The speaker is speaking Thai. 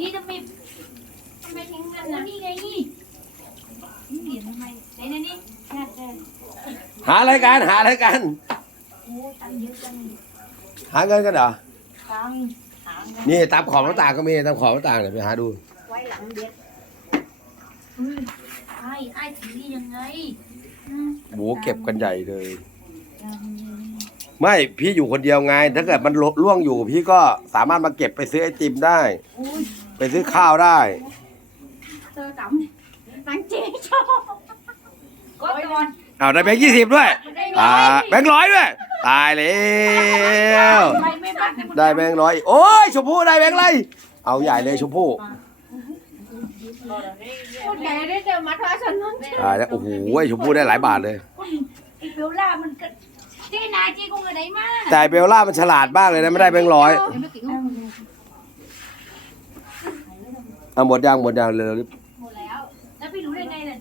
นี่ทำไมทำไมทิ้งกันนะนี่ไงนี่นี่เหรียญทำไมไหนนะนี่แค่แค่หาอะไรกัน หาอะไรกัน โอ้ตังค์เยอะจังหาเงินกันเหรอ ตังค์หาเงินนี่ตามขอบหน้าต่างก็มีตามขอบหน้าต่างเดี๋ยวไปหาดู ไว้หลังเด็ดเฮ้ยไอ้ไอ้ถือยังไงอืม โหเก็บกันใหญ่เลย ยังยัง ไม่พี่อยู่คนเดียวไง ถ้าเกิดมันล่วงอยู่ พี่ก็สามารถมาเก็บไปซื้อไอติมได้โอ้ยไปซื้อข้าวได้ เจอต่ำตังค์เจ๊ชอบก็ตอนเอาได้แบงค์ยี่สิบด้วยได้อ่าแบงค์ร้อยด้วย ตายแล้วไปไม่บ้านได้แบงค์ร้อยโอ้ยชมพู่ได้แบงค์อะไรเอาใหญ่เลยชมพู่คนใหญ่ได้เจอมาทอฉันนั่นตายแล้วโอ้โหชมพู่ได้หลายบาทเลย ไอ้เบลล่ามันก็ นาจีคงเลได้มากแต่เบลล่ามันฉลาดมากเลยนะไม่ได้แบงค์ร้อย เอาหมดยางหมดยางเลย หมดแล้ว แล้วพี่รู้ได้ไงล่ะ